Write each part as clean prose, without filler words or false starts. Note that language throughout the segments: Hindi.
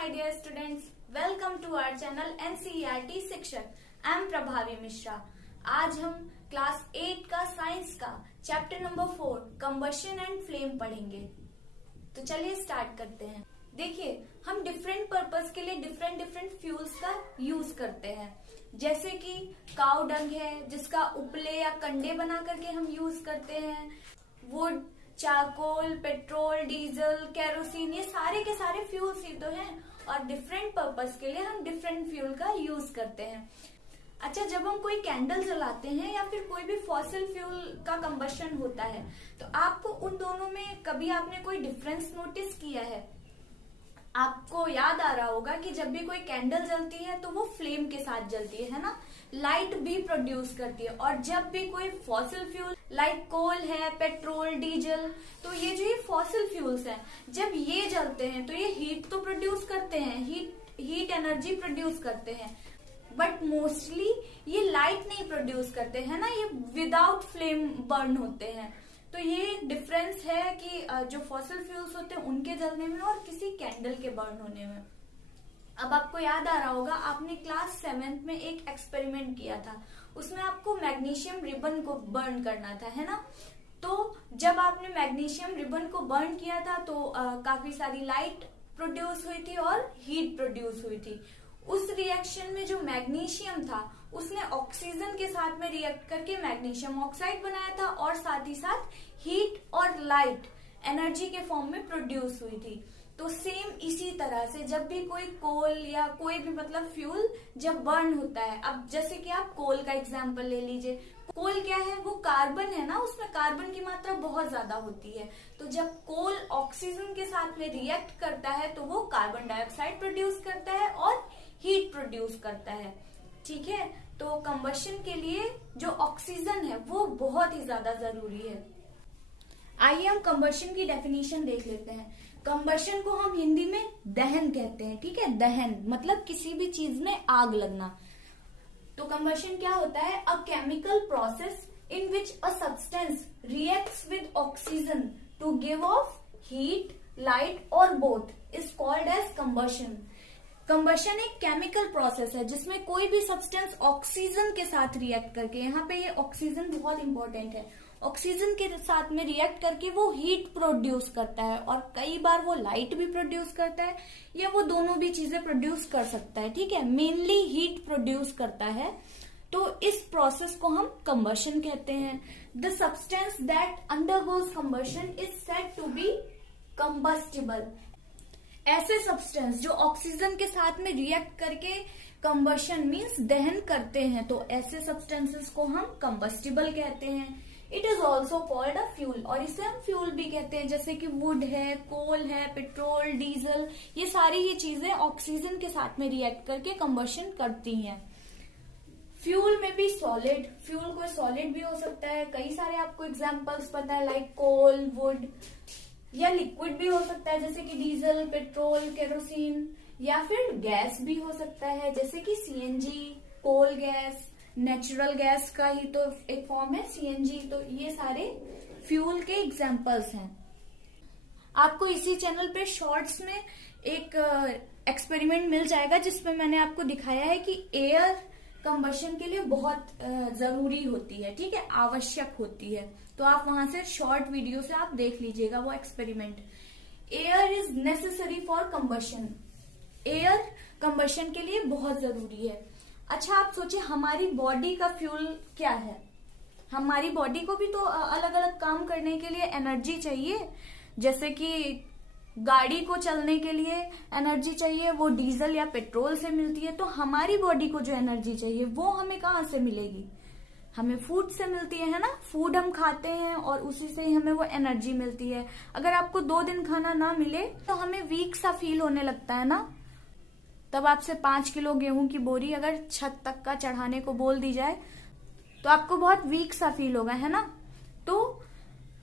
my dear students, welcome to our channel NCERT शिक्षक। I am प्रभावी मिश्रा। आज हम क्लास 8 का साइंस का chapter number 4 combustion and flame पढ़ेंगे। तो चलिए स्टार्ट करते हैं। देखिए, हम डिफरेंट पर्पस के लिए डिफरेंट फ्यूल्स का यूज करते हैं, जैसे कि काऊ डंग है जिसका उपले या कंडे बना करके हम यूज करते हैं, would, charcoal, petrol, diesel, kerosene, ये सारे के सारे फ्यूल्स ही तो हैं और डिफरेंट पर्पस के लिए हम डिफरेंट फ्यूल का यूज करते हैं। अच्छा, जब हम कोई कैंडल जलाते हैं या फिर कोई भी फॉसिल फ्यूल का कंबशन होता है तो आपको उन दोनों में कभी आपने कोई डिफरेंस नोटिस किया है? आपको याद आ रहा होगा कि जब भी कोई कैंडल जलती है तो वो फ्लेम के साथ जलती है ना, लाइट भी प्रोड्यूस करती है। और जब भी कोई फॉसिल फ्यूल लाइक कोल है, पेट्रोल, डीजल, तो ये जो ये फॉसिल फ्यूल्स हैं, जब ये जलते हैं तो ये हीट तो प्रोड्यूस करते हैं, हीट एनर्जी प्रोड्यूस करते हैं, बट मोस्टली ये लाइट नहीं प्रोड्यूस करते हैं ना, ये विदाउट फ्लेम बर्न होते हैं। तो ये डिफरेंस है कि जो फॉसिल फ्यूल्स होते हैं उनके जलने में और किसी कैंडल के बर्न होने में। अब आपको याद आ रहा होगा, आपने क्लास 7th में एक एक्सपेरिमेंट किया था, उसमें आपको मैग्नीशियम रिबन को बर्न करना था, है ना। तो जब आपने मैग्नीशियम रिबन को बर्न किया था तो काफी सारी लाइट प्रोड्यूस हुई थी और हीट प्रोड्यूस हुई थी। उस रिएक्शन में जो मैग्नीशियम था उसने ऑक्सीजन के साथ में रिएक्ट करके मैग्नीशियम ऑक्साइड बनाया था और साथ ही साथ हीट और लाइट एनर्जी के फॉर्म में प्रोड्यूस हुई थी। तो सेम इसी तरह से जब भी कोई कोल या कोई भी मतलब फ्यूल जब बर्न होता है, अब जैसे कि आप कोल का एग्जांपल ले लीजिए, कोल क्या है, वो कार्बन है ना, उसमें कार्बन की मात्रा बहुत ज्यादा होती है। तो जब कोल ऑक्सीजन के साथ में रिएक्ट करता है तो वो कार्बन डाइऑक्साइड प्रोड्यूस करता है और हीट प्रोड्यूस करता है, ठीक है। तो कंबशन के लिए जो ऑक्सीजन है वो बहुत ही ज्यादा जरूरी है। आइए हम कंबशन की डेफिनेशन देख लेते हैं। कंबशन को हम हिंदी में दहन कहते हैं, ठीक है। दहन मतलब किसी भी चीज में आग लगना। तो कंबशन क्या होता है? A chemical process in which a substance reacts with oxygen to give off heat, light और both is called as combustion. Combustion एक केमिकल प्रोसेस है जिसमें कोई भी सब्सटेंस ऑक्सीजन के साथ रिएक्ट करके, यहाँ पे ये ऑक्सीजन बहुत इंपॉर्टेंट है, ऑक्सीजन के साथ में रिएक्ट करके वो हीट प्रोड्यूस करता है और कई बार वो लाइट भी प्रोड्यूस करता है या वो दोनों भी चीजें प्रोड्यूस कर सकता है, ठीक है। मेनली हीट प्रोड्यूस करता है। तो इस प्रोसेस को हम कंबशन कहते हैं। The substance that undergoes combustion is said to be combustible. ऐसे सब्सटेंस जो ऑक्सीजन के साथ में रिएक्ट करके कंबशन मीन्स दहन करते हैं, तो ऐसे सब्सटेंसेस को हम कंबस्टिबल कहते हैं। It is also called a fuel, और इसे हम फ्यूल भी कहते हैं, जैसे कि वुड है, कोल है, पेट्रोल, डीजल, ये सारी ये चीजें ऑक्सीजन के साथ में रिएक्ट करके कंबशन करती हैं। फ्यूल में भी सॉलिड, फ्यूल कोई सॉलिड भी हो सकता है, कई सारे आपको एग्जाम्पल्स पता है लाइक कोल, वुड, या लिक्विड भी हो सकता है जैसे कि डीजल, पेट्रोल, केरोसिन, या फिर गैस भी हो सकता है जैसे कि CNG, coal gas, natural gas का ही तो एक फॉर्म है सीएनजी। तो ये सारे फ्यूल के एग्जांपल्स हैं। आपको इसी चैनल पे शॉर्ट्स में एक एक्सपेरिमेंट मिल जाएगा जिसमें मैंने आपको दिखाया है कि एयर कंबशन के लिए बहुत जरूरी होती है, ठीक है, आवश्यक होती है। तो आप वहां से शॉर्ट वीडियो से आप देख लीजिएगा वो experiment. Air is necessary for combustion, air combustion के लिए बहुत जरूरी है। अच्छा, आप सोचिए हमारी बॉडी का फ्यूल क्या है? हमारी बॉडी को भी तो अलग अलग काम करने के लिए एनर्जी चाहिए, जैसे कि गाड़ी को चलने के लिए एनर्जी चाहिए, वो डीजल या पेट्रोल से मिलती है। तो हमारी बॉडी को जो एनर्जी चाहिए वो हमें कहाँ से मिलेगी? हमें फूड से मिलती है ना, फूड हम खाते हैं और उसी से ही हमें वो एनर्जी मिलती है। अगर आपको 2 दिन खाना ना मिले तो हमें वीक सा फील होने लगता है ना। तब आपसे 5 किलो गेहूं की बोरी अगर छत तक का चढ़ाने को बोल दी जाए तो आपको बहुत वीक सा फील होगा, है ना। तो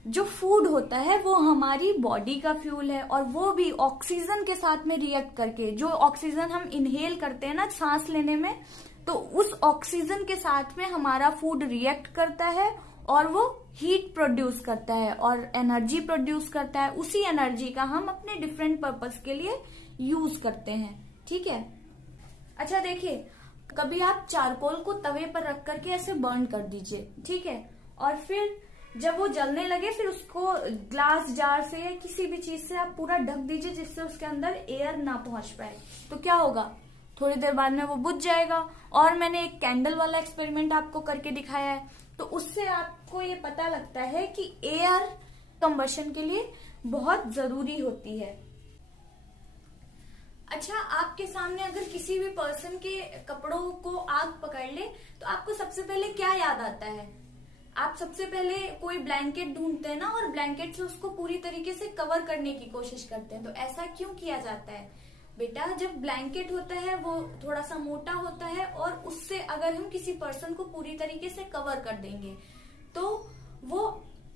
जो फूड होता है वो हमारी बॉडी का फ्यूल है और वो भी ऑक्सीजन के साथ में रिएक्ट करके, जो ऑक्सीजन हम इनहेल करते हैं ना सांस लेने में, तो उस ऑक्सीजन के साथ में हमारा फूड रिएक्ट करता है और वो हीट प्रोड्यूस करता है और एनर्जी प्रोड्यूस करता है। उसी एनर्जी का हम अपने डिफरेंट पर्पस के लिए यूज करते हैं। ठीक है। अच्छा देखिए, कभी आप चारकोल को तवे पर रख करके ऐसे बर्न कर दीजिए, ठीक है, और फिर जब वो जलने लगे फिर उसको ग्लास जार से या किसी भी चीज से आप पूरा ढक दीजिए जिससे उसके अंदर एयर ना पहुंच पाए। तो क्या होगा, थोड़ी देर बाद में वो बुझ जाएगा। और मैंने एक कैंडल वाला एक्सपेरिमेंट आपको करके दिखाया है, तो उससे आपको ये पता लगता है कि एयर कंबशन के लिए बहुत जरूरी होती है। अच्छा, आपके सामने अगर किसी भी पर्सन के कपड़ों को आग पकड़ ले तो आपको सबसे पहले क्या याद आता है? आप सबसे पहले कोई ब्लैंकेट ढूंढते हैं ना, और ब्लैंकेट से उसको पूरी तरीके से कवर करने की कोशिश करते हैं। तो ऐसा क्यों किया जाता है बेटा? जब ब्लैंकेट होता है वो थोड़ा सा मोटा होता है और उससे अगर हम किसी पर्सन को पूरी तरीके से कवर कर देंगे तो वो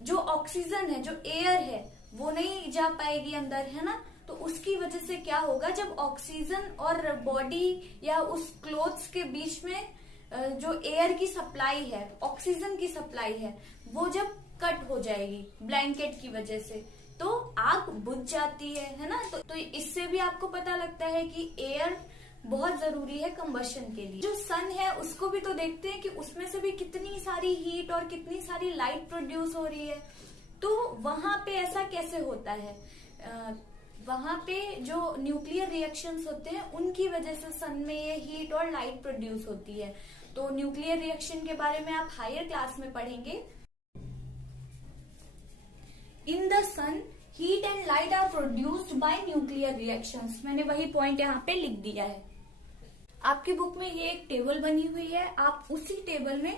जो ऑक्सीजन है, जो एयर है, वो नहीं जा पाएगी अंदर, है ना। तो उसकी वजह से क्या होगा, जब ऑक्सीजन और बॉडी या उस क्लोथ्स के बीच में जो एयर की सप्लाई है, ऑक्सीजन की सप्लाई है, वो जब कट हो जाएगी ब्लैंकेट की वजह से तो आग बुझ जाती है ना। तो इससे भी आपको पता लगता है कि एयर बहुत जरूरी है कंबशन के लिए। जो सन है उसको भी तो देखते हैं कि उसमें से भी कितनी सारी हीट और कितनी सारी लाइट प्रोड्यूस हो रही है। तो वहां पे ऐसा कैसे होता है? वहां पे जो न्यूक्लियर रिएक्शंस होते हैं उनकी वजह से सन में ये हीट और लाइट प्रोड्यूस होती है। तो न्यूक्लियर रिएक्शन के बारे में आप हायर क्लास में पढ़ेंगे। In the sun heat and light are produced by nuclear reactions. मैंने वही पॉइंट यहाँ पे लिख दिया है। आपकी बुक में ये एक टेबल बनी हुई है, आप उसी टेबल में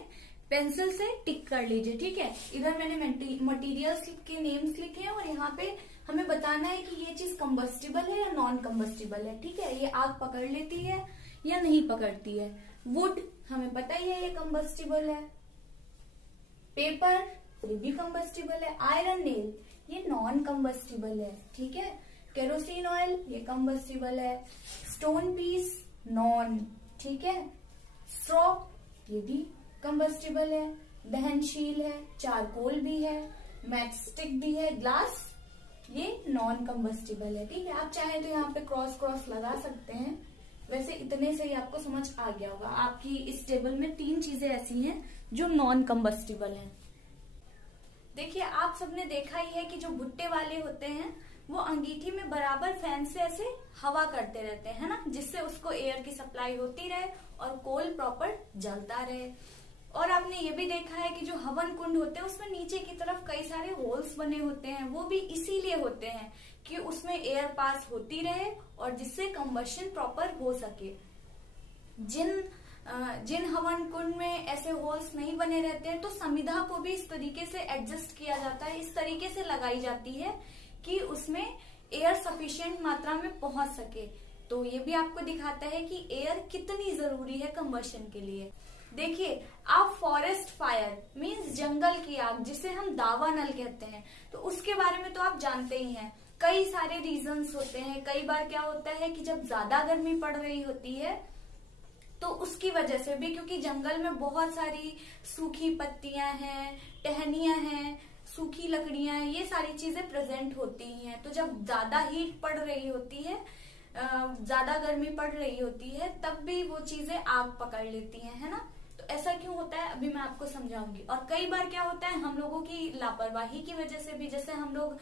पेंसिल से टिक कर लीजिए, ठीक है। इधर मैंने मटेरियल्स के नेम्स लिखे हैं और यहाँ पे हमें बताना है कि ये चीज कंबस्टिबल है या नॉन कंबस्टिबल है, ठीक है। ये आग पकड़ लेती है या नहीं पकड़ती है। वुड हमें पता ही है ये कंबस्टिबल है। पेपर ये भी कंबस्टिबल है। आयरन नेल ये नॉन कंबस्टिबल है, ठीक है। केरोसिन ऑयल ये कंबस्टिबल है। स्टोन पीस नॉन, ठीक है। स्ट्रॉ ये भी कंबस्टिबल है, दहनशील है। चारकोल भी है, मैचस्टिक भी है। ग्लास ये नॉन कंबस्टिबल है, ठीक है। आप चाहे तो यहाँ पे क्रॉस क्रॉस लगा सकते हैं। वैसे इतने से ही आपको समझ आ गया होगा। आपकी इस टेबल में 3 चीजें ऐसी हैं जो नॉन कंबस्टिबल हैं। देखिए, आप सबने देखा ही है कि जो भुट्टे वाले होते हैं वो अंगीठी में बराबर फैन से ऐसे हवा करते रहते हैं ना, जिससे उसको एयर की सप्लाई होती रहे और कोल प्रॉपर जलता रहे। और आपने ये भी देखा है कि जो हवन कुंड होते हैं उसमें नीचे की तरफ कई सारे होल्स बने होते हैं। वो भी इसीलिए होते हैं कि उसमें एयर पास होती रहे और जिससे कंबशन प्रॉपर हो सके। जिन हवन कुंड में ऐसे होल्स नहीं बने रहते हैं तो समिधा को भी इस तरीके से एडजस्ट किया जाता है, इस तरीके से लगाई जाती है कि उसमें एयर सफिशिएंट मात्रा में पहुंच सके। तो ये भी आपको दिखाता है कि एयर कितनी जरूरी है कंबशन के लिए। देखिए, आप फॉरेस्ट फायर मींस जंगल की आग, जिसे हम दावानल कहते हैं, तो उसके बारे में तो आप जानते ही हैं। कई सारे रीजंस होते हैं। कई बार क्या होता है कि जब ज्यादा गर्मी पड़ रही होती है तो उसकी वजह से भी, क्योंकि जंगल में बहुत सारी सूखी पत्तियां हैं, टहनियां हैं, सूखी लकड़ियां हैं, ये सारी चीजें प्रेजेंट होती हैं। तो जब ज्यादा हीट पड़ रही होती है, ज्यादा गर्मी पड़ रही होती है, तब भी वो चीजें आग पकड़ लेती हैं, है ना। तो ऐसा क्यों होता है अभी मैं आपको समझाऊंगी। और कई बार क्या होता है, हम लोगों की लापरवाही की वजह से भी, जैसे हम लोग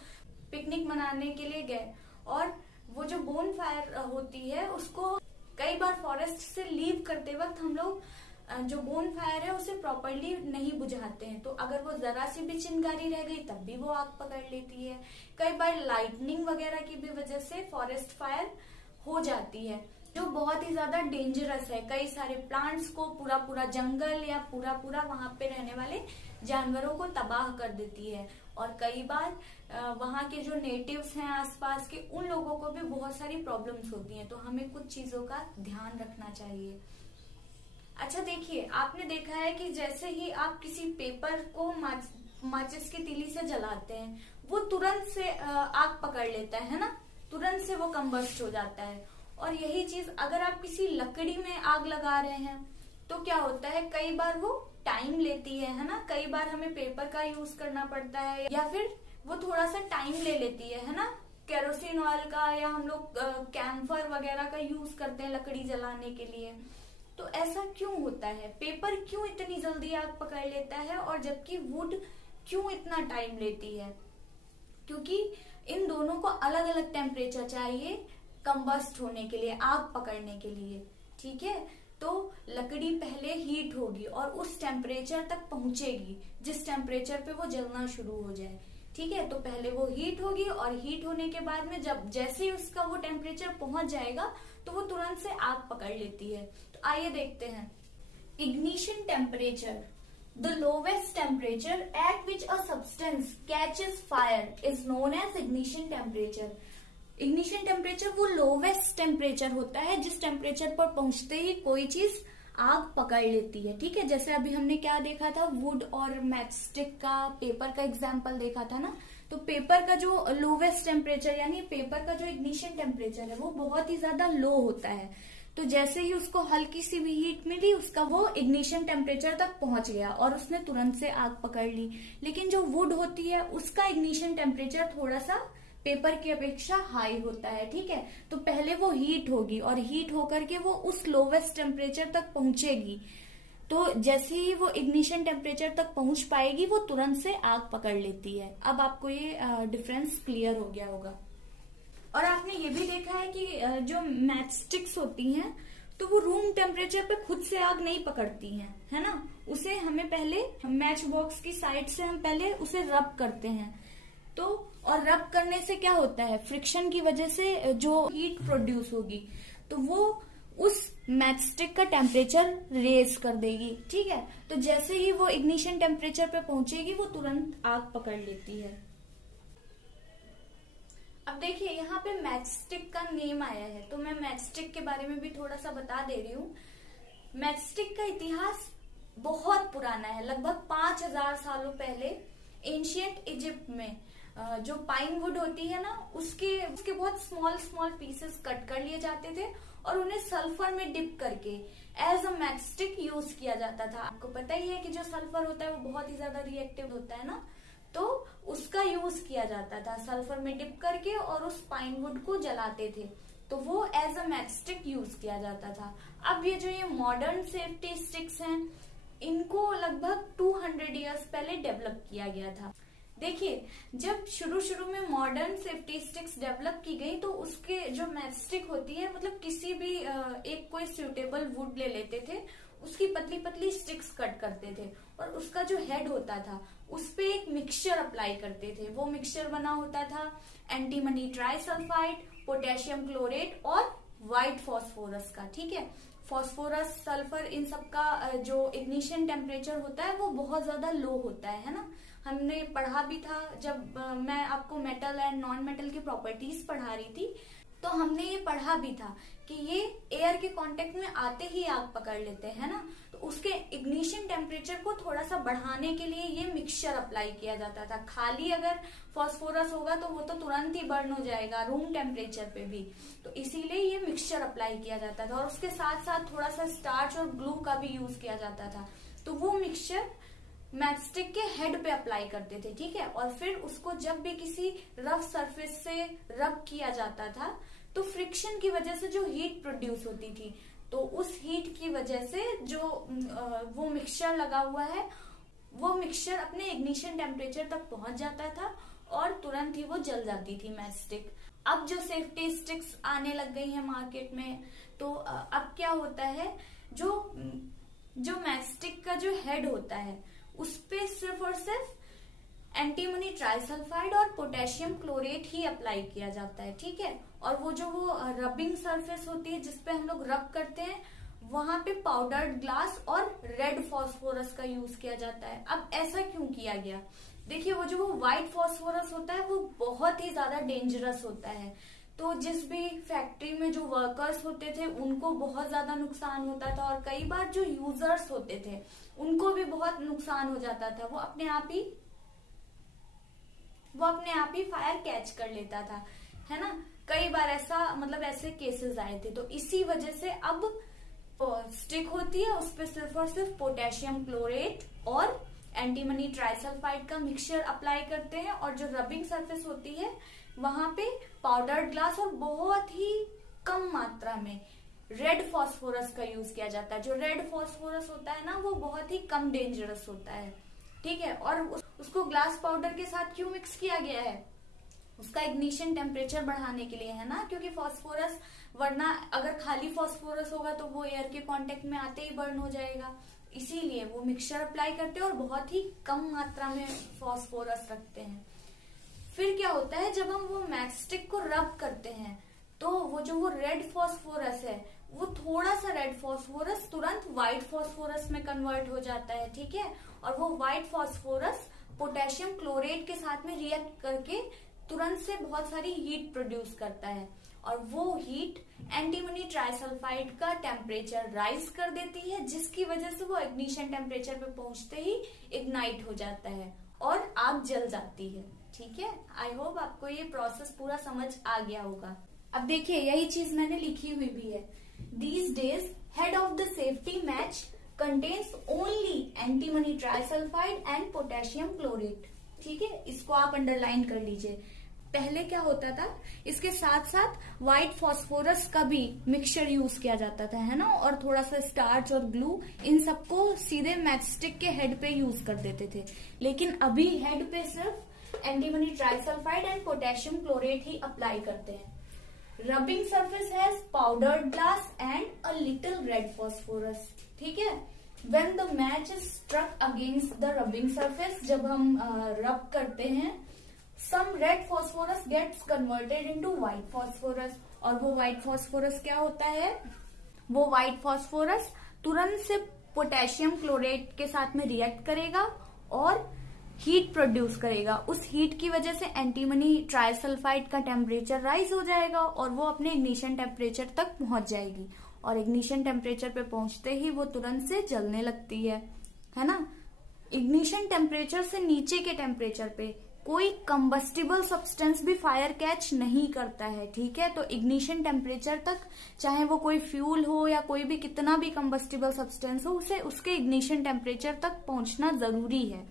पिकनिक मनाने के लिए गए और वो जो बोन फायर होती है उसको कई बार फॉरेस्ट से लीव करते वक्त हम लोग जो बोन फायर है उसे प्रॉपरली नहीं बुझाते हैं। तो अगर वो जरा सी भी चिंगारी रह गई तब भी वो आग पकड़ लेती है। कई बार लाइटनिंग वगैरह की भी वजह से फॉरेस्ट फायर हो जाती है, जो बहुत ही ज्यादा डेंजरस है। कई सारे प्लांट्स को, पूरा पूरा जंगल या पूरा पूरा वहां पे रहने वाले जानवरों को तबाह कर देती है। और कई बार वहां के जो नेटिव्स हैं आसपास के, उन लोगों को भी बहुत सारी प्रॉब्लम्स होती हैं। तो हमें कुछ चीजों का ध्यान रखना चाहिए। अच्छा देखिए, आपने देखा है कि जैसे ही आप किसी पेपर को माचिस की तीली से जलाते हैं वो तुरंत से आग पकड़ लेता है ना, तुरंत से वो कंबस्ट हो जाता है। और यही चीज अगर आप किसी लकड़ी में आग लगा रहे हैं तो क्या होता है, कई बार वो टाइम लेती है ना, कई बार हमें पेपर का यूज करना पड़ता है या फिर वो थोड़ा सा टाइम ले लेती है ना। केरोसिन ऑयल का या हम लोग कैम्फर वगैरह का यूज करते हैं लकड़ी जलाने के लिए। तो ऐसा क्यों होता है, पेपर क्यों इतनी जल्दी आग पकड़ लेता है और जबकि वुड क्यों इतना टाइम लेती है? क्योंकि इन दोनों को अलग अलग टेम्परेचर चाहिए कंबस्ट होने के लिए, आग पकड़ने के लिए। ठीक है, तो लकड़ी पहले हीट होगी और उस टेम्परेचर तक पहुंचेगी जिस टेम्परेचर पे वो जलना शुरू हो जाए। ठीक है, तो पहले वो हीट होगी और हीट होने के बाद में जब जैसे ही उसका वो टेम्परेचर पहुंच जाएगा तो वो तुरंत से आग पकड़ लेती है। तो आइए देखते हैं। Ignition temperature, the lowest temperature at which a substance catches fire is known as ignition temperature. Ignition temperature वो लोवेस्ट टेम्परेचर होता है जिस टेम्परेचर पर पहुंचते ही कोई चीज आग पकड़ लेती है। ठीक है, जैसे अभी हमने क्या देखा था, वुड और मैचस्टिक का, पेपर का एग्जाम्पल देखा था ना। तो पेपर का जो लोवेस्ट टेम्परेचर यानी पेपर का जो इग्निशन टेम्परेचर है वो बहुत ही ज्यादा लो होता है। तो जैसे ही उसको हल्की सी भी हीट मिली उसका वो इग्निशन टेम्परेचर तक पहुंच गया और उसने तुरंत से आग पकड़ ली। लेकिन जो वुड होती है उसका इग्निशन टेम्परेचर थोड़ा सा पेपर की अपेक्षा हाई होता है। ठीक है, तो पहले वो हीट होगी और हीट होकर के वो उस लोवेस्ट टेम्परेचर तक पहुंचेगी। तो जैसे ही वो इग्निशन टेम्परेचर तक पहुंच पाएगी वो तुरंत से आग पकड़ लेती है। अब आपको ये डिफरेंस क्लियर हो गया होगा। और आपने ये भी देखा है कि जो मैच स्टिक्स होती हैं तो वो रूम टेम्परेचर पे खुद से आग नहीं पकड़ती हैं, है ना। उसे हमें पहले मैच बॉक्स की साइड से हम पहले उसे रब करते हैं। तो और रब करने से क्या होता है, फ्रिक्शन की वजह से जो हीट प्रोड्यूस होगी तो वो उस मैचस्टिक का टेम्परेचर रेज कर देगी। ठीक है, तो जैसे ही वो इग्निशन टेम्परेचर पे पहुंचेगी वो तुरंत आग पकड़ लेती है। अब देखिए यहाँ पे मैचस्टिक का नेम आया है तो मैं मैचस्टिक के बारे में भी थोड़ा सा बता दे रही हूँ। मैचस्टिक का इतिहास बहुत पुराना है, लगभग 5000 सालों पहले एंशियंट इजिप्ट में जो पाइन वुड होती है ना उसके बहुत स्मॉल स्मॉल पीसेस कट कर लिए जाते थे और उन्हें सल्फर में डिप करके एज अ मैचस्टिक यूज किया जाता था। आपको पता ही है कि जो सल्फर होता है वो बहुत ही ज्यादा रिएक्टिव होता है ना, तो उसका यूज किया जाता था सल्फर में डिप करके और उस पाइन वुड को जलाते थे, तो वो एज अ मैचस्टिक यूज किया जाता था। अब ये जो ये मॉडर्न सेफ्टी स्टिक्स हैं इनको लगभग 200 इयर्स पहले डेवलप किया गया था। देखिए जब शुरू में मॉडर्न सेफ्टी स्टिक्स डेवलप की गई तो उसके जो मैचस्टिक होती है मतलब किसी भी एक कोई सुटेबल वुड ले लेते थे, उसकी पतली पतली स्टिक्स कट करते थे और उसका जो हेड होता था उस पे एक मिक्सचर अप्लाई करते थे। वो मिक्सचर बना होता था एंटीमनी ट्राइसल्फाइड, पोटेशियम क्लोरेट और व्हाइट फॉस्फोरस का। ठीक है, फॉस्फोरस, सल्फर, इन सब का जो इग्निशन टेम्परेचर होता है वो बहुत ज्यादा लो होता है ना। हमने पढ़ा भी था जब मैं आपको मेटल एंड नॉन मेटल की प्रॉपर्टीज पढ़ा रही थी, तो हमने ये पढ़ा भी था कि ये एयर के कांटेक्ट में आते ही आग पकड़ लेते हैं ना। तो उसके इग्निशन टेम्परेचर को थोड़ा सा बढ़ाने के लिए ये मिक्सचर अप्लाई किया जाता था। खाली अगर फॉस्फोरस होगा तो वो तो तुरंत ही बर्न हो जाएगा रूम टेम्परेचर पे भी, तो इसीलिए ये मिक्सचर अप्लाई किया जाता था और उसके साथ साथ थोड़ा सा स्टार्च और ग्लू का भी यूज किया जाता था। तो वो मिक्सचर मैचस्टिक के हेड पे अप्लाई करते थे। ठीक है, और फिर उसको जब भी किसी रफ सरफेस से रब किया जाता था तो फ्रिक्शन की वजह से जो हीट प्रोड्यूस होती थी तो उस हीट की वजह से जो वो मिक्सचर लगा हुआ है वो मिक्सचर अपने इग्निशन टेम्परेचर तक पहुंच जाता था और तुरंत ही वो जल जाती थी मैचस्टिक। अब जो सेफ्टी स्टिक्स आने लग गई है मार्केट में तो अब क्या होता है, जो मैचस्टिक का जो हेड होता है उस पे सिर्फ और सिर्फ एंटीमनी ट्राइसल्फाइड और पोटेशियम क्लोरेट ही अप्लाई किया जाता है। ठीक है, और वो रबिंग सरफेस होती है जिसपे हम लोग रब करते हैं वहां पे पाउडर्ड ग्लास और रेड फॉस्फोरस का यूज किया जाता है। अब ऐसा क्यों किया गया, देखिए वो व्हाइट फॉस्फोरस होता है वो बहुत ही ज्यादा डेंजरस होता है। तो जिस भी फैक्ट्री में जो वर्कर्स होते थे उनको बहुत ज्यादा नुकसान होता था और कई बार जो यूजर्स होते थे उनको भी बहुत नुकसान हो जाता था। वो अपने आप ही फायर कैच कर लेता था, है ना। कई बार ऐसा ऐसे केसेस आए थे। तो इसी वजह से अब स्टिक होती है, उस पर सिर्फ और सिर्फ पोटेशियम क्लोरेट और एंटीमनी ट्राइसल्फाइड का मिक्सचर अप्लाई करते हैं, और जो रबिंग सरफेस होती है वहां पे पाउडर्ड ग्लास और बहुत ही कम मात्रा में रेड फॉस्फोरस का यूज किया जाता है। जो रेड फॉस्फोरस होता है ना, वो बहुत ही कम डेंजरस होता है, ठीक है। और उसको ग्लास पाउडर के साथ क्यों मिक्स किया गया है? उसका इग्निशन टेम्परेचर बढ़ाने के लिए, है ना, क्योंकि फॉस्फोरस, वरना अगर खाली फॉस्फोरस होगा तो वो एयर के कांटेक्ट में आते ही बर्न हो जाएगा। इसीलिए वो मिक्सचर अप्लाई करते हैं और बहुत ही कम मात्रा में फॉस्फोरस रखते हैं। फिर क्या होता है, जब हम वो मैच स्टिक को रब करते हैं तो वो रेड फॉस्फोरस है, वो थोड़ा सा रेड फॉस्फोरस तुरंत व्हाइट फॉस्फोरस में कन्वर्ट हो जाता है, ठीक है। और वो व्हाइट फॉस्फोरस पोटेशियम क्लोरेट के साथ में रिएक्ट करके तुरंत से बहुत सारी हीट प्रोड्यूस करता है, और वो हीट एंटीमनी ट्राइसल्फाइड का टेम्परेचर राइज कर देती है, जिसकी वजह से वो इग्निशन टेम्परेचर पे पहुंचते ही इग्नाइट हो जाता है और आग जल जाती है, ठीक है। आई होप आपको ये प्रोसेस पूरा समझ आ गया होगा। अब देखिए, यही चीज मैंने लिखी हुई भी है। These days, head of the safety match contains only antimony trisulfide and potassium chlorate, ठीक है। इसको आप अंडरलाइन कर लीजिए। पहले क्या होता था, इसके साथ साथ व्हाइट फॉस्फोरस का भी मिक्सचर यूज किया जाता था, है ना, और थोड़ा सा स्टार्च और ग्लू, इन सबको सीधे मैच स्टिक के हेड पे यूज कर देते थे। लेकिन अभी हेड पे सिर्फ antimony trisulphide and potassium chlorate ही अप्लाई करते हैं। Rubbing surface has powdered glass and a little red phosphorus, ठीक है। When the match is struck against the rubbing surface, जब हम रब करते हैं, some red phosphorus gets converted into white phosphorus. और वो व्हाइट फॉस्फोरस क्या होता है, वो व्हाइट फॉस्फोरस तुरंत से पोटेशियम क्लोरेट के साथ में रिएक्ट करेगा और हीट प्रोड्यूस करेगा। उस हीट की वजह से एंटीमनी ट्राइसल्फाइड का टेम्परेचर राइज हो जाएगा और वो अपने इग्निशन टेम्परेचर तक पहुंच जाएगी, और इग्निशन टेम्परेचर पे पहुंचते ही वो तुरंत से जलने लगती है ना। इग्निशन टेम्परेचर से नीचे के टेम्परेचर पे कोई कंबस्टिबल सब्सटेंस भी फायर कैच नहीं करता है, ठीक है। तो इग्निशन टेम्परेचर तक, चाहे वो कोई फ्यूल हो या कोई भी कितना भी कंबस्टिबल सब्सटेंस हो, उसे उसके इग्निशन टेम्परेचर तक पहुंचना जरूरी है।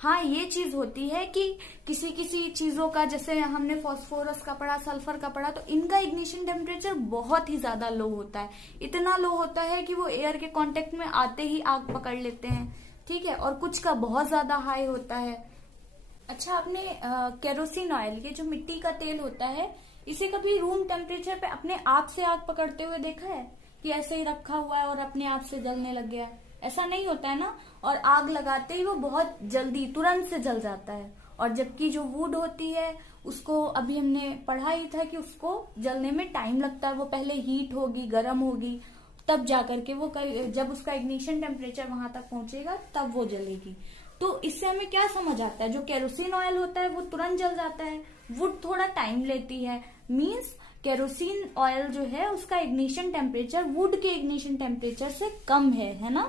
हाँ, ये चीज होती है कि किसी किसी चीजों का, जैसे हमने फास्फोरस का पढ़ा, सल्फर का पढ़ा, तो इनका इग्निशन टेम्परेचर बहुत ही ज्यादा लो होता है। इतना लो होता है कि वो एयर के कांटेक्ट में आते ही आग पकड़ लेते हैं, ठीक है। और कुछ का बहुत ज्यादा हाई होता है। अच्छा, आपने केरोसिन ऑयल, ये जो मिट्टी का तेल होता है, इसे कभी रूम टेम्परेचर पे अपने आप से आग पकड़ते हुए देखा है कि ऐसे ही रखा हुआ है और अपने आप से जलने लग गया? ऐसा नहीं होता है ना। और आग लगाते ही वो बहुत जल्दी तुरंत से जल जाता है। और जबकि जो वुड होती है, उसको अभी हमने पढ़ा ही था कि उसको जलने में टाइम लगता है। वो पहले हीट होगी, गर्म होगी, तब जाकर के वो, जब उसका इग्निशन टेम्परेचर वहां तक पहुंचेगा तब वो जलेगी। तो इससे हमें क्या समझ आता है, जो केरोसिन ऑयल होता है वो तुरंत जल जाता है, वुड थोड़ा टाइम लेती है। मीन्स केरोसिन ऑयल जो है उसका इग्निशन टेम्परेचर वुड के इग्निशन टेम्परेचर से कम है ना,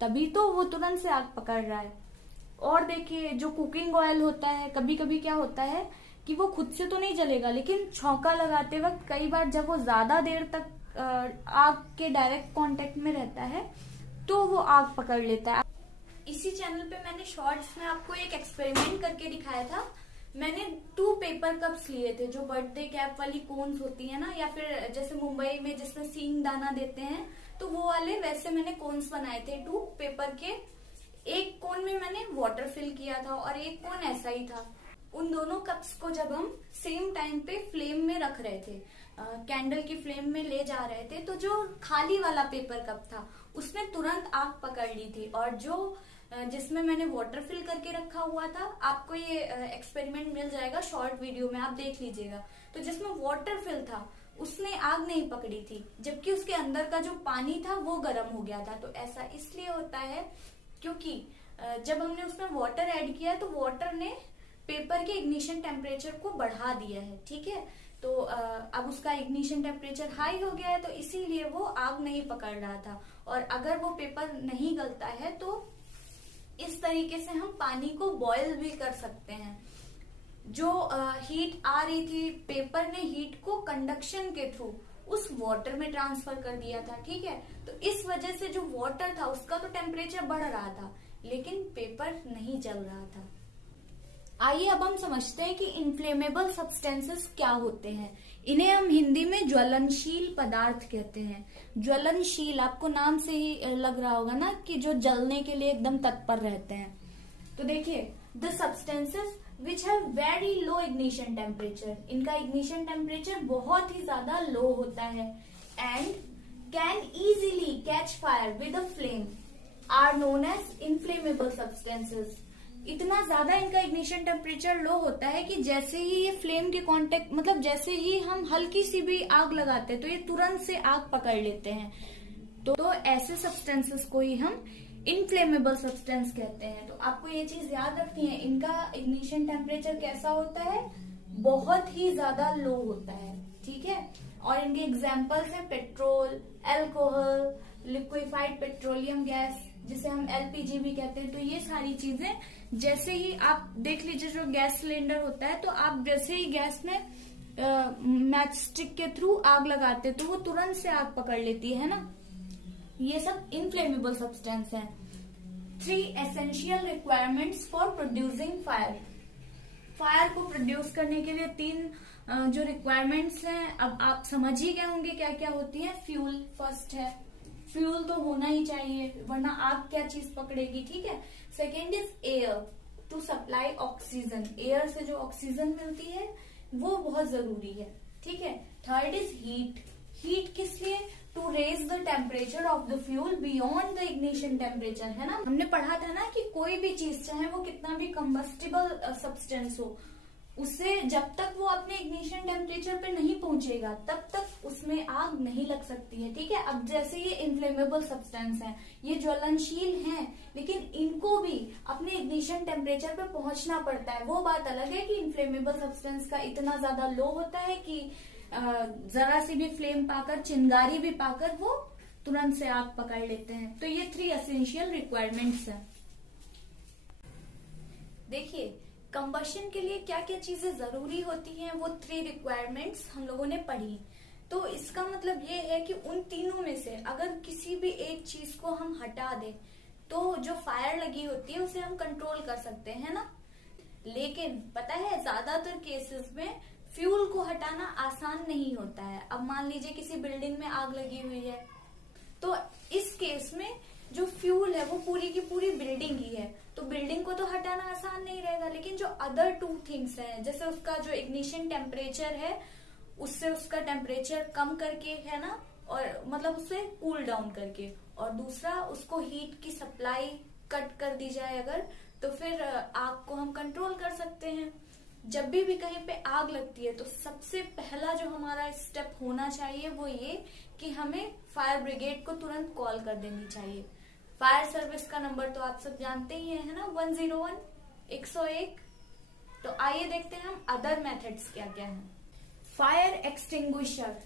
तभी तो वो तुरंत से आग पकड़ रहा है। और देखिए, जो कुकिंग ऑयल होता है, कभी कभी क्या होता है कि वो खुद से तो नहीं जलेगा, लेकिन छौंका लगाते वक्त कई बार जब वो ज्यादा देर तक आग के डायरेक्ट कांटेक्ट में रहता है तो वो आग पकड़ लेता है। इसी चैनल पे मैंने शॉर्ट्स में आपको एक एक्सपेरिमेंट करके दिखाया था। मैंने 2 पेपर कप्स लिए थे, जो बर्थडे कैप वाली कोन्स होती है ना, या फिर जैसे मुंबई में जिसमें सींग दाना देते हैं, तो वो वाले, वैसे मैंने कोन्स बनाए थे 2 पेपर के। एक कोन में मैंने वाटर फिल किया था और एक कोन ऐसा ही था। उन दोनों कप्स को जब हम सेम टाइम पे फ्लेम में रख रहे थे, कैंडल की फ्लेम में ले जा रहे थे, तो जो खाली वाला पेपर कप था उसने तुरंत आग पकड़ ली थी। और जो जिसमें मैंने वाटर फिल करके रखा हुआ था, आपको ये एक्सपेरिमेंट मिल जाएगा शॉर्ट वीडियो में, आप देख लीजिएगा। तो जिसमें वाटर फिल था उसने आग नहीं पकड़ी थी, जबकि उसके अंदर का जो पानी था वो गर्म हो गया था। तो ऐसा इसलिए होता है क्योंकि जब हमने उसमें वाटर ऐड किया तो वाटर ने पेपर के इग्निशन टेम्परेचर को बढ़ा दिया है, ठीक है। तो अब उसका इग्निशन टेम्परेचर हाई हो गया है, तो इसीलिए वो आग नहीं पकड़ रहा था। और अगर वो पेपर नहीं गलता है तो इस तरीके से हम पानी को बॉयल भी कर सकते हैं। जो हीट आ रही थी, पेपर ने हीट को कंडक्शन के थ्रू उस वाटर में ट्रांसफर कर दिया था, ठीक है। तो इस वजह से जो वाटर था उसका तो टेम्परेचर बढ़ रहा था, लेकिन पेपर नहीं जल रहा था। आइए अब हम समझते हैं कि इन्फ्लेमेबल सब्सटेंसेस क्या होते हैं। इन्हें हम हिंदी में ज्वलनशील पदार्थ कहते हैं। ज्वलनशील, आपको नाम से ही लग रहा होगा ना कि जो जलने के लिए एकदम तत्पर रहते हैं। तो देखिए, the substances which have very low ignition temperature, इनका इग्निशन टेम्परेचर बहुत ही ज्यादा लो होता है, and can easily catch fire with a flame are known as inflammable substances. इतना ज्यादा इनका इग्निशन टेम्परेचर लो होता है कि जैसे ही ये फ्लेम के कांटेक्ट, मतलब जैसे ही हम हल्की सी भी आग लगाते हैं तो ये तुरंत से आग पकड़ लेते हैं। तो ऐसे सब्सटेंसेस को ही हम इनफ्लेमेबल सब्सटेंस कहते हैं। तो आपको ये चीज याद रखनी है, इनका इग्निशन टेम्परेचर कैसा होता है, बहुत ही ज्यादा लो होता है, ठीक है। और इनके एग्जाम्पल्स हैं petrol, alcohol, liquefied petroleum gas, जिसे हम एलपीजी भी कहते हैं। तो ये सारी चीजें, जैसे ही आप देख लीजिए जो गैस सिलेंडर होता है, तो आप जैसे ही गैस में मैच स्टिक के थ्रू आग लगाते हैं तो वो तुरंत से आग पकड़ लेती है ना। ये सब इनफ्लेमेबल सब्सटेंस हैं। 3 essential requirements for producing fire. Fire को प्रोड्यूस करने के लिए 3 जो रिक्वायरमेंट्स हैं, अब आप समझ ही गए होंगे क्या क्या होती है। फ्यूल फर्स्ट है, फ्यूल तो होना ही चाहिए वरना आग क्या चीज पकड़ेगी, ठीक है। Second is air to supply oxygen, air से जो ऑक्सीजन मिलती है वो बहुत जरूरी है, ठीक है। थर्ड इज हीट, हीट किस लिए, to raise the temperature of the fuel beyond the ignition temperature, है ना। हमने पढ़ा था ना कि कोई भी चीज चाहे वो कितना भी कंबस्टिबल सब्सटेंस हो, उससे जब तक वो अपने इग्निशन टेम्परेचर पे नहीं पहुंचेगा तब तक उसमें आग नहीं लग सकती है, ठीक है। अब जैसे ये इन्फ्लेमेबल सब्सटेंस हैं, ये ज्वलनशील हैं, लेकिन इनको भी अपने इग्निशन टेम्परेचर पे पहुंचना पड़ता है। वो बात अलग है कि इन्फ्लेमेबल सब्सटेंस का इतना ज्यादा लो होता है कि जरा सी भी फ्लेम पाकर, चिंगारी भी पाकर वो तुरंत से आग पकड़ लेते हैं। तो ये 3 एसेंशियल रिक्वायरमेंट्स हैं। देखिए, कंबशन के लिए क्या क्या चीजें जरूरी होती हैं, वो 3 रिक्वायरमेंट्स हम लोगों ने पढ़ी। तो इसका मतलब ये है कि उन तीनों में से अगर किसी भी एक चीज को हम हटा दें तो जो फायर लगी होती है उसे हम कंट्रोल कर सकते हैं ना। लेकिन पता है, ज्यादातर केसेस में फ्यूल को हटाना आसान नहीं होता है। अब मान लीजिए किसी बिल्डिंग में आग लगी हुई है, तो इस केस में जो फ्यूल है वो पूरी की पूरी बिल्डिंग ही है, तो बिल्डिंग को तो हटाना आसान नहीं रहेगा। लेकिन जो अदर 2 थिंग्स हैं, जैसे उसका जो इग्निशन टेम्परेचर है उससे उसका टेम्परेचर कम करके, है ना, और मतलब उसे कूल डाउन करके, और दूसरा उसको हीट की सप्लाई कट कर दी जाए अगर, तो फिर आग को हम कंट्रोल कर सकते हैं। जब भी कहीं पे आग लगती है तो सबसे पहला जो हमारा स्टेप होना चाहिए वो ये कि हमें फायर ब्रिगेड को तुरंत कॉल कर देनी चाहिए। फायर सर्विस का नंबर तो आप सब जानते ही है ना, 101 101। तो आइए देखते हैं हम अदर मेथड्स क्या क्या हैं। Fire extinguisher,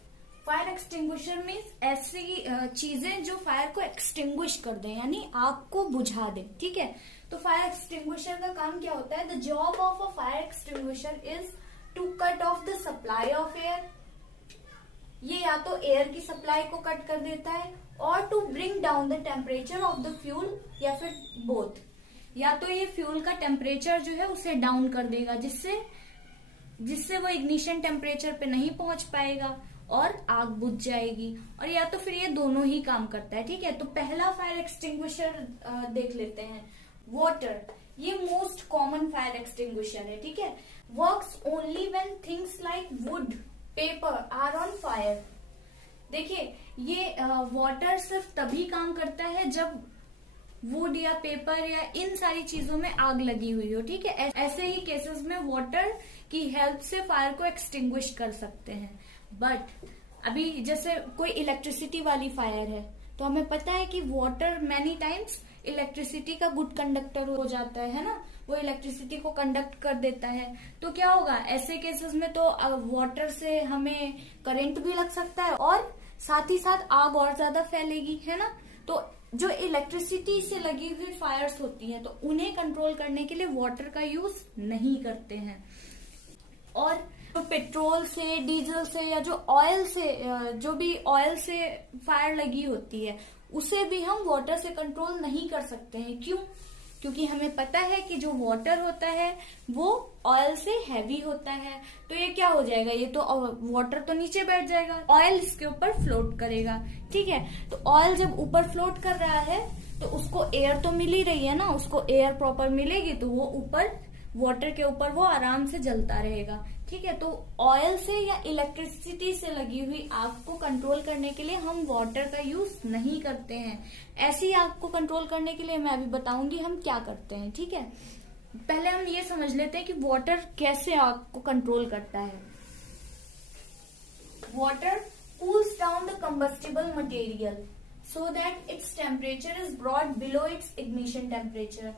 fire extinguisher means ऐसी चीजें जो फायर को एक्सटिंग्विश कर दें, यानी आग को बुझा दें, ठीक है। तो फायर एक्सटिंग्विशर का काम क्या होता है, the job of a fire extinguisher is to cut off the supply of air. ये या तो एयर की सप्लाई को कट कर देता है, और to bring down the temperature of the fuel, या फिर बोथ। या तो ये फ्यूल का टेम्परेचर जो है उसे डाउन कर देगा, जिससे वो इग्निशन टेम्परेचर पे नहीं पहुंच पाएगा और आग बुझ जाएगी, और या तो फिर ये दोनों ही काम करता है, ठीक है। तो पहला फायर एक्सटिंग्विशर देख लेते हैं, वाटर। ये मोस्ट कॉमन फायर एक्सटिंग्विशर है, ठीक है। Works only when things like wood, paper are on fire. देखिए, ये वाटर सिर्फ तभी काम करता है जब वुड या पेपर या इन सारी चीजों में आग लगी हुई हो, ठीक है। ऐसे ही केसेस में वाटर की हेल्प से फायर को एक्सटिंग्विश कर सकते हैं। बट अभी जैसे कोई इलेक्ट्रिसिटी वाली फायर है, तो हमें पता है कि वाटर मैनी टाइम्स इलेक्ट्रिसिटी का गुड कंडक्टर हो जाता है ना, वो इलेक्ट्रिसिटी को कंडक्ट कर देता है। तो क्या होगा, ऐसे केसेस में तो वाटर से हमें करंट भी लग सकता है और साथ ही साथ आग और ज्यादा फैलेगी, है ना। तो जो इलेक्ट्रिसिटी से लगी हुई फायर्स होती हैं तो उन्हें कंट्रोल करने के लिए वाटर का यूज नहीं करते हैं। और तो पेट्रोल से, डीजल से या जो ऑयल से, जो भी ऑयल से फायर लगी होती है उसे भी हम वाटर से कंट्रोल नहीं कर सकते हैं। क्यों? क्योंकि हमें पता है कि जो वाटर होता है वो ऑयल से हैवी होता है, तो ये क्या हो जाएगा, ये तो वाटर तो नीचे बैठ जाएगा, ऑयल इसके ऊपर फ्लोट करेगा। ठीक है, तो ऑयल जब ऊपर फ्लोट कर रहा है तो उसको एयर तो मिल ही रही है ना, उसको एयर प्रॉपर मिलेगी तो वो ऊपर वाटर के ऊपर वो आराम से जलता रहेगा। ठीक है, तो ऑयल से या इलेक्ट्रिसिटी से लगी हुई आग को कंट्रोल करने के लिए हम वाटर का यूज नहीं करते हैं। ऐसी आग को कंट्रोल करने के लिए मैं अभी बताऊंगी हम क्या करते हैं। ठीक है, पहले हम ये समझ लेते हैं कि वाटर कैसे आग को कंट्रोल करता है। Water cools down the combustible material so that its temperature is brought below its ignition temperature.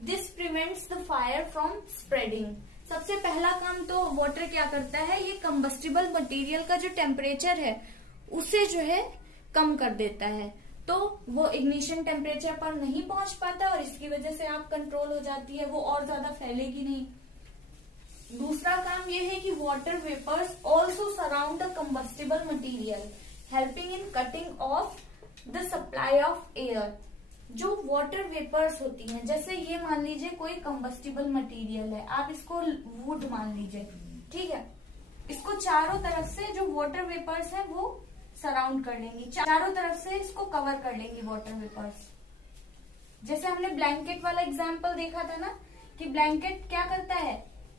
This prevents the fire from spreading. सबसे पहला काम तो वाटर क्या करता है, ये कंबस्टिबल मटेरियल का जो टेम्परेचर है उसे जो है कम कर देता है, तो वो इग्निशन टेम्परेचर पर नहीं पहुंच पाता और इसकी वजह से आग कंट्रोल हो जाती है, वो और ज्यादा फैलेगी नहीं। दूसरा काम ये है कि water vapours also surround the combustible material helping in cutting off the supply of air. जो वाटर वेपर्स होती हैं, जैसे ये मान लीजिए कोई कंबस्टिबल मटेरियल है, आप इसको वुड मान लीजिए। ठीक है, इसको चारों तरफ से जो वाटर वेपर्स है वो सराउंड कर लेंगी, चारों तरफ से इसको कवर कर लेंगी वाटर वेपर्स। जैसे हमने ब्लैंकेट वाला एग्जाम्पल देखा था ना कि ब्लैंकेट क्या करता है,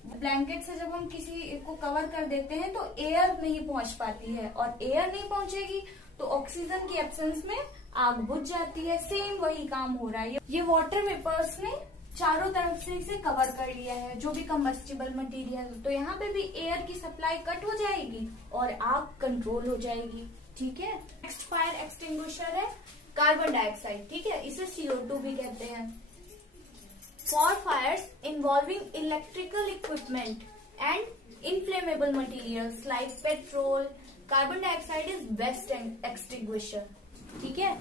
ब्लैंकेट से जब हम किसी को कवर कर देते हैं तो एयर नहीं पहुंच पाती है, और एयर नहीं पहुंचेगी तो ऑक्सीजन की एब्सेंस में आग बुझ जाती है। सेम वही काम हो रहा है, ये वाटर वेपर्स ने चारों तरफ से इसे कवर कर लिया है, जो भी कंबस्टिबल मटेरियल, तो यहाँ पे भी एयर की सप्लाई कट हो जाएगी और आग कंट्रोल हो जाएगी। ठीक है, नेक्स्ट फायर एक्सटिंग्विशर है कार्बन डाइऑक्साइड। ठीक है, इसे CO2 भी कहते हैं। For fires involving electrical equipment and inflammable materials like petrol, carbon dioxide is best extinguisher. ठीक है,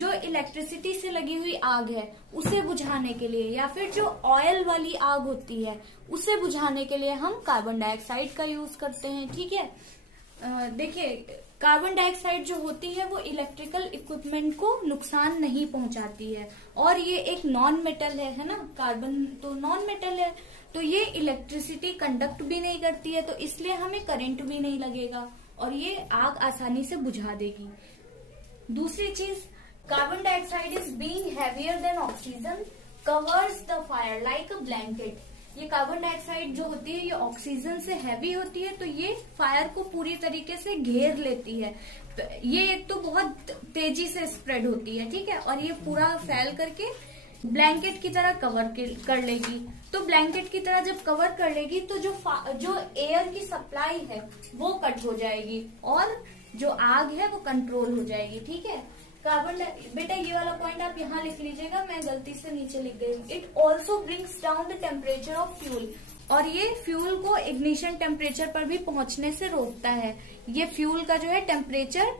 जो इलेक्ट्रिसिटी से लगी हुई आग है उसे बुझाने के लिए, या फिर जो ऑयल वाली आग होती है उसे बुझाने के लिए हम कार्बन डाइऑक्साइड का यूज करते हैं। ठीक है, देखिए कार्बन डाइऑक्साइड जो होती है वो इलेक्ट्रिकल इक्विपमेंट को नुकसान नहीं पहुंचाती है, और ये एक नॉन मेटल है ना, कार्बन तो नॉन मेटल है, तो ये इलेक्ट्रिसिटी कंडक्ट भी नहीं करती है, तो इसलिए हमें करंट भी नहीं लगेगा और ये आग आसानी से बुझा देगी। दूसरी चीज, carbon dioxide is being heavier than oxygen covers the fire like a blanket. ये कार्बन डाइऑक्साइड जो होती है ये ऑक्सीजन से हैवी होती है, तो ये फायर को पूरी तरीके से घेर लेती है। ये एक तो बहुत तेजी से स्प्रेड होती है। ठीक है, और ये पूरा फैल करके ब्लैंकेट की तरह कवर कर लेगी। तो ब्लैंकेट की तरह जब कवर कर लेगी तो जो एयर की सप्लाई है वो कट हो जाएगी और जो आग है वो कंट्रोल हो जाएगी। ठीक है, बेटा ये वाला पॉइंट आप यहाँ लिख लीजिएगा, मैं गलती से नीचे लिख गई हूँ। It also brings down the temperature of fuel, और ये फ्यूल को इग्निशन टेम्परेचर पर भी पहुंचने से रोकता है। ये फ्यूल का जो है टेम्परेचर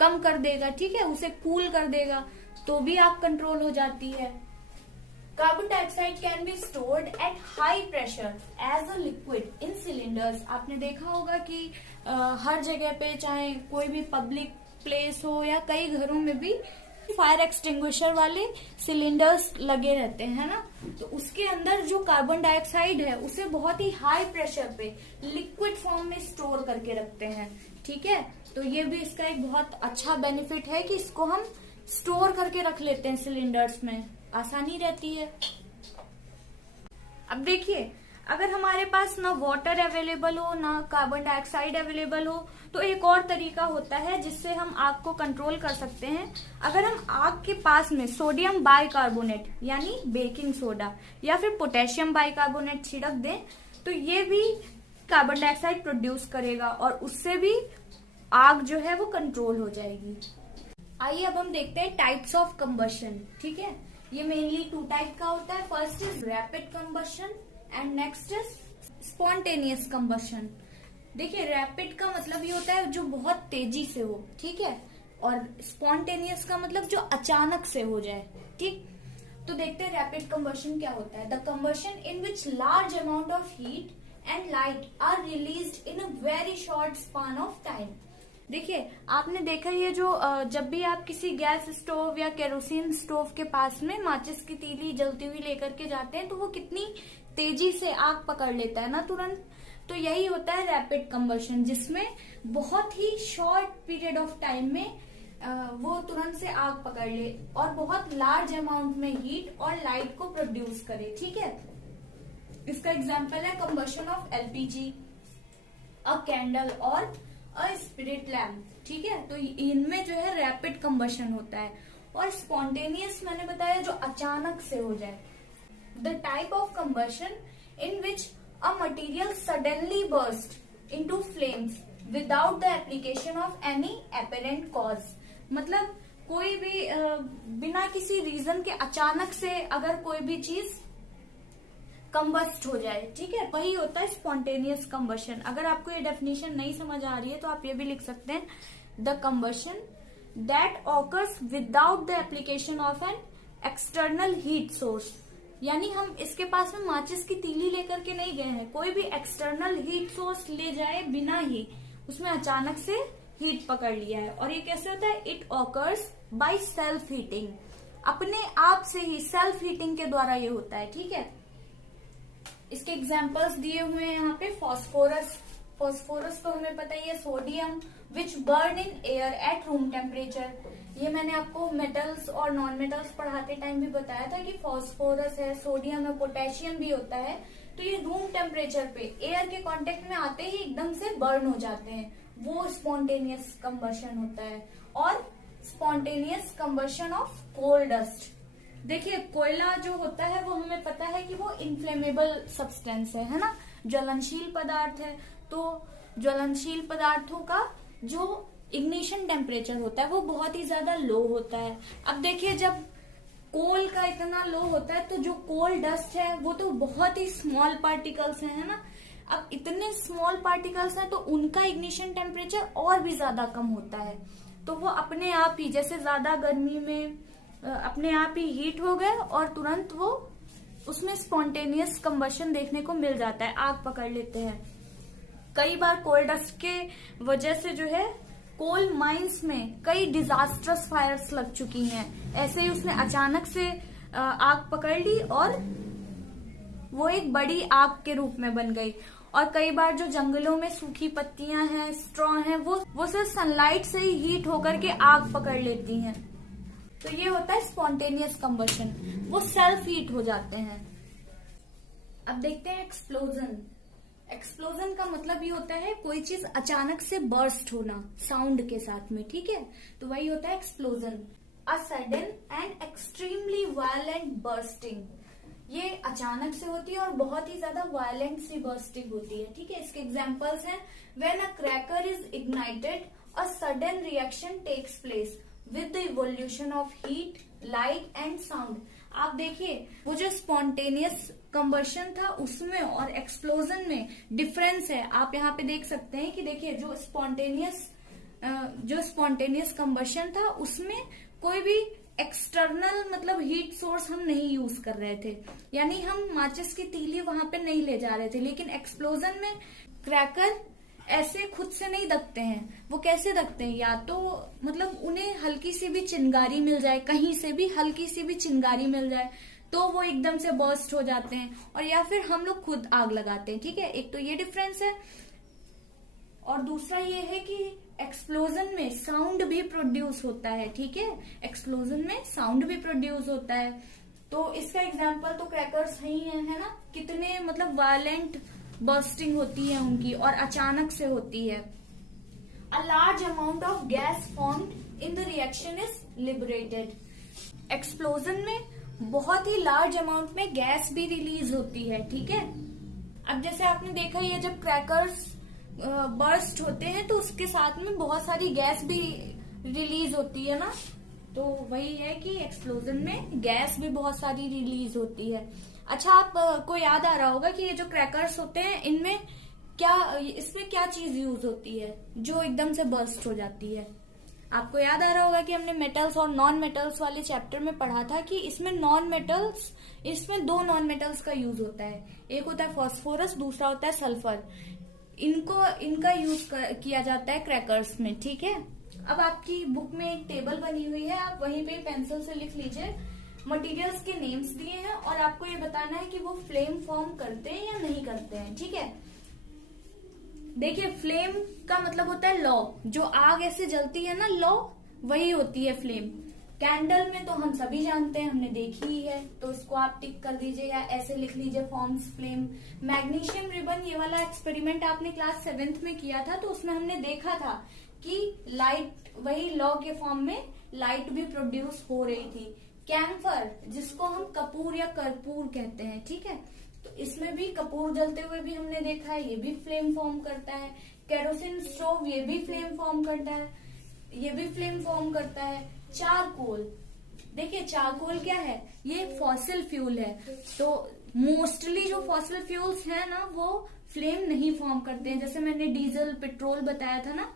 कम कर देगा। ठीक है, उसे कूल कर देगा, तो भी आग कंट्रोल हो जाती है। Carbon dioxide can be stored at high pressure as a liquid in cylinders. आपने देखा होगा कि हर जगह पे, चाहे कोई भी पब्लिक प्लेस हो या कई घरों में भी फायर एक्सटिंग्विशर वाले सिलेंडर्स लगे रहते हैं ना, तो उसके अंदर जो कार्बन डाइऑक्साइड है उसे बहुत ही हाई प्रेशर पे लिक्विड फॉर्म में स्टोर करके रखते हैं। ठीक है, तो ये भी इसका एक बहुत अच्छा बेनिफिट है कि इसको हम स्टोर करके रख लेते हैं सिलेंडर्स में, आसानी रहती है। अब देखिए, अगर हमारे पास ना वाटर अवेलेबल हो ना कार्बन डाइऑक्साइड अवेलेबल हो, तो एक और तरीका होता है जिससे हम आग को कंट्रोल कर सकते हैं। अगर हम आग के पास में सोडियम बाइकार्बोनेट यानी बेकिंग सोडा या फिर पोटेशियम बाइकार्बोनेट छिड़क दें, तो ये भी कार्बन डाइऑक्साइड प्रोड्यूस करेगा और उससे भी आग जो है वो कंट्रोल हो जाएगी। आइए अब हम देखते हैं टाइप्स ऑफ कंबशन। ठीक है, ये मेनली 2 टाइप का होता है। First is rapid combustion and next is spontaneous combustion. देखिए, रैपिड का मतलब ये होता है जो बहुत तेजी से हो। ठीक है, और स्पॉन्टेनियस का मतलब जो अचानक से हो जाए। ठीक, तो देखते हैं रैपिड कंबशन क्या होता है। The combustion in which large amount of heat and light are released in a very short span of time. देखिए, आपने देखा ये जो जब भी आप किसी गैस स्टोव या केरोसिन स्टोव के पास में माचिस की तीली जलती हुई लेकर के जाते हैं तो वो कितनी तेजी से आग पकड़ लेता है ना तुरंत। तो यही होता है रैपिड कंबशन, जिसमें बहुत ही शॉर्ट पीरियड ऑफ टाइम में वो तुरंत से आग पकड़ ले और बहुत लार्ज अमाउंट में हीट और लाइट को प्रोड्यूस करे। ठीक है, इसका एग्जांपल है combustion of LPG, a candle और अ स्पिरिट लैम्प। ठीक है, तो इनमें जो है रैपिड कंबशन होता है। और स्पॉन्टेनियस मैंने बताया जो अचानक से हो जाए। The type of combustion in which a material suddenly burst into flames without the application of any apparent cause। मतलब कोई भी बिना किसी रीजन के अचानक से अगर कोई भी चीज कंबस्ट हो जाए, ठीक है, वही होता है स्पॉन्टेनियस कंबशन। अगर आपको ये डेफिनेशन नहीं समझ आ रही है तो आप ये भी लिख सकते हैं, the combustion that occurs without the application of an external heat source. यानी हम इसके पास में माचिस की तीली लेकर के नहीं गए हैं, कोई भी एक्सटर्नल हीट सोर्स ले जाए बिना ही उसमें अचानक से हीट पकड़ लिया है। और ये कैसे होता है? It occurs by self heating, अपने आप से ही सेल्फ हीटिंग के द्वारा ये होता है। ठीक है, इसके एग्जांपल्स दिए हुए हैं यहाँ पे। फॉस्फोरस, फॉस्फोरस तो हमें पता ही है, sodium which burn in air at room temperature. ये मैंने आपको मेटल्स और नॉन मेटल्स पढ़ाते टाइम भी बताया था कि फॉस्फोरस है, सोडियम है, पोटेशियम भी होता है। तो ये रूम टेम्परेचर पे एयर के कांटेक्ट में आते ही एकदम से बर्न हो जाते हैं, वो स्पॉन्टेनियस कंबशन होता है। और spontaneous combustion of coal dust. देखिए, कोयला जो होता है वो हमें पता है कि वो इन्फ्लेमेबल सब्सटेंस है ना, ज्वलनशील पदार्थ है। तो ज्वलनशील पदार्थों का जो इग्निशन टेम्परेचर होता है वो बहुत ही ज्यादा लो होता है। अब देखिए, जब कोल का इतना लो होता है तो जो कोल डस्ट है वो तो बहुत ही स्मॉल पार्टिकल्स है ना। अब इतने स्मॉल पार्टिकल्स हैं तो उनका इग्निशन टेम्परेचर और भी ज्यादा कम होता है। तो वो अपने आप ही, जैसे ज्यादा गर्मी में अपने आप ही हीट हो गए और तुरंत वो उसमें स्पॉन्टेनियस कंबशन देखने को मिल जाता है, आग पकड़ लेते हैं। कई बार कोल डस्ट के वजह से जो है कोल माइंस में कई डिजास्टर्स फायर्स लग चुकी हैं। ऐसे ही उसने अचानक से आग पकड़ ली और वो एक बड़ी आग के रूप में बन गई। और कई बार जो जंगलों में सूखी पत्तियां हैं, स्ट्रॉ हैं, वो सिर्फ सनलाइट से ही हीट होकर के आग पकड़ लेती हैं। तो ये होता है स्पॉन्टेनियस कंबशन, वो सेल्फ हीट हो जाते हैं। अब देखते हैं एक्सप्लोजन। एक्सप्लोजन का मतलब ये होता है कोई चीज अचानक से बर्स्ट होना साउंड के साथ में। ठीक है, तो वही होता है explosion. A sudden and extremely violent bursting, ये अचानक से होती है और बहुत ही ज्यादा वायलेंट सी बर्स्टिंग होती है। ठीक है, इसके एग्जांपल्स हैं, when a cracker is ignited a sudden reaction takes place with the evolution of heat, light and sound. आप देखिए, वो जो स्पॉन्टेनियस कंबशन था उसमें और एक्सप्लोजन में डिफरेंस है। आप यहाँ पे देख सकते हैं कि देखिए, जो स्पॉन्टेनियस कंबशन था उसमें कोई भी एक्सटर्नल मतलब हीट सोर्स हम नहीं यूज कर रहे थे, यानी हम माचिस की तीली वहां पे नहीं ले जा रहे थे। लेकिन एक्सप्लोजन में क्रैकर ऐसे खुद से नहीं दगते हैं। वो कैसे दगते हैं? या तो मतलब उन्हें हल्की सी भी चिंगारी मिल जाए, कहीं से भी हल्की सी भी चिंगारी मिल जाए तो वो एकदम से बर्स्ट हो जाते हैं, और या फिर हम लोग खुद आग लगाते हैं। ठीक है, एक तो ये डिफरेंस है। और दूसरा ये है कि एक्सप्लोजन में साउंड भी प्रोड्यूस होता है। ठीक है, एक्सप्लोजन में साउंड भी प्रोड्यूस होता है। तो इसका एग्जांपल तो क्रैकर्स ही है ना, कितने मतलब वायलेंट बर्स्टिंग होती है उनकी और अचानक से होती है। A large amount of gas formed in the reaction is liberated. Explosion में बहुत ही लार्ज अमाउंट में गैस भी रिलीज होती है। ठीक है, अब जैसे आपने देखा ही है, जब क्रैकर्स बर्स्ट होते हैं तो उसके साथ में बहुत सारी गैस भी रिलीज होती है ना। तो वही है कि एक्सप्लोजन में गैस भी बहुत सारी रिलीज होती है। अच्छा, आपको याद आ रहा होगा कि ये जो क्रैकर्स होते हैं इनमें इसमें क्या चीज यूज होती है जो एकदम से बर्स्ट हो जाती है? आपको याद आ रहा होगा कि हमने मेटल्स और नॉन मेटल्स वाले चैप्टर में पढ़ा था कि इसमें दो नॉन मेटल्स का यूज होता है। एक होता है फास्फोरस, दूसरा होता है सल्फर। इनका यूज किया जाता है क्रैकर्स में, ठीक है। अब आपकी बुक में एक टेबल बनी हुई है, आप वहीं पे पेंसिल से लिख लीजिए। मटेरियल्स के नेम्स दिए हैं और आपको ये बताना है कि वो फ्लेम फॉर्म करते हैं या नहीं करते हैं, ठीक है। देखिए, फ्लेम का मतलब होता है लौ, जो आग ऐसे जलती है ना, लौ वही होती है फ्लेम। कैंडल में तो हम सभी जानते हैं, हमने देखी ही है, तो इसको आप टिक कर दीजिए या ऐसे लिख लीजिए, फॉर्म्स फ्लेम। मैग्नीशियम रिबन, ये वाला एक्सपेरिमेंट आपने क्लास 7th में किया था, तो उसमें हमने देखा था कि लाइट वही लौ के फॉर्म में लाइट भी प्रोड्यूस हो रही थी। कैम्फर, जिसको हम कपूर या कर्पूर कहते हैं, ठीक है, तो इसमें भी कपूर जलते हुए भी हमने देखा है, ये भी फ्लेम फॉर्म करता है। केरोसिन स्टोव, ये भी फ्लेम फॉर्म करता है। चारकोल, देखिए चारकोल क्या है, ये फॉसिल फ्यूल है, तो मोस्टली जो फॉसिल फ्यूल्स है ना वो फ्लेम नहीं फॉर्म करते हैं। जैसे मैंने डीजल, पेट्रोल बताया था ना,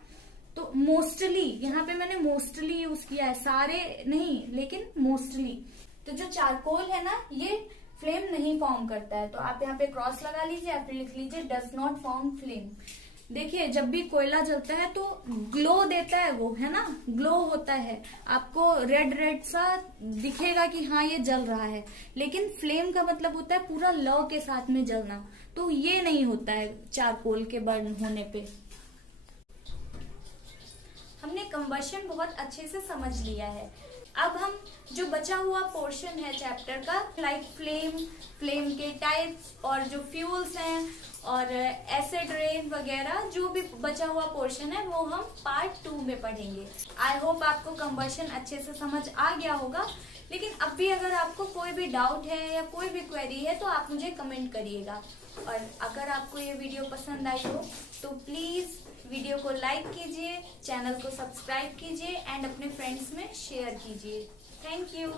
तो मोस्टली, यहाँ पे मैंने मोस्टली यूज किया है, सारे नहीं लेकिन मोस्टली। तो जो चारकोल है ना, ये फ्लेम नहीं फॉर्म करता है, तो आप यहाँ पे क्रॉस लगा लीजिए या फिर लिख लीजिए डज नॉट फॉर्म फ्लेम। देखिए, जब भी कोयला जलता है तो ग्लो देता है वो, है ना, ग्लो होता है, आपको रेड रेड सा दिखेगा कि हाँ ये जल रहा है, लेकिन फ्लेम का मतलब होता है पूरा लौ के साथ में जलना, तो ये नहीं होता है चारकोल के बर्न होने पे। हमने कंबशन बहुत अच्छे से समझ लिया है। अब हम जो बचा हुआ पोर्शन है चैप्टर का, लाइक फ्लेम के टाइप्स और जो फ्यूल्स हैं और एसिड रेन वगैरह, जो भी बचा हुआ पोर्शन है वो हम पार्ट 2 में पढ़ेंगे। आई होप आपको कंबशन अच्छे से समझ आ गया होगा, लेकिन अब भी अगर आपको कोई भी डाउट है या कोई भी क्वेरी है तो आप मुझे कमेंट करिएगा। और अगर आपको ये वीडियो पसंद आई हो तो प्लीज वीडियो को लाइक कीजिए, चैनल को सब्सक्राइब कीजिए एंड अपने फ्रेंड्स में शेयर कीजिए। Thank you.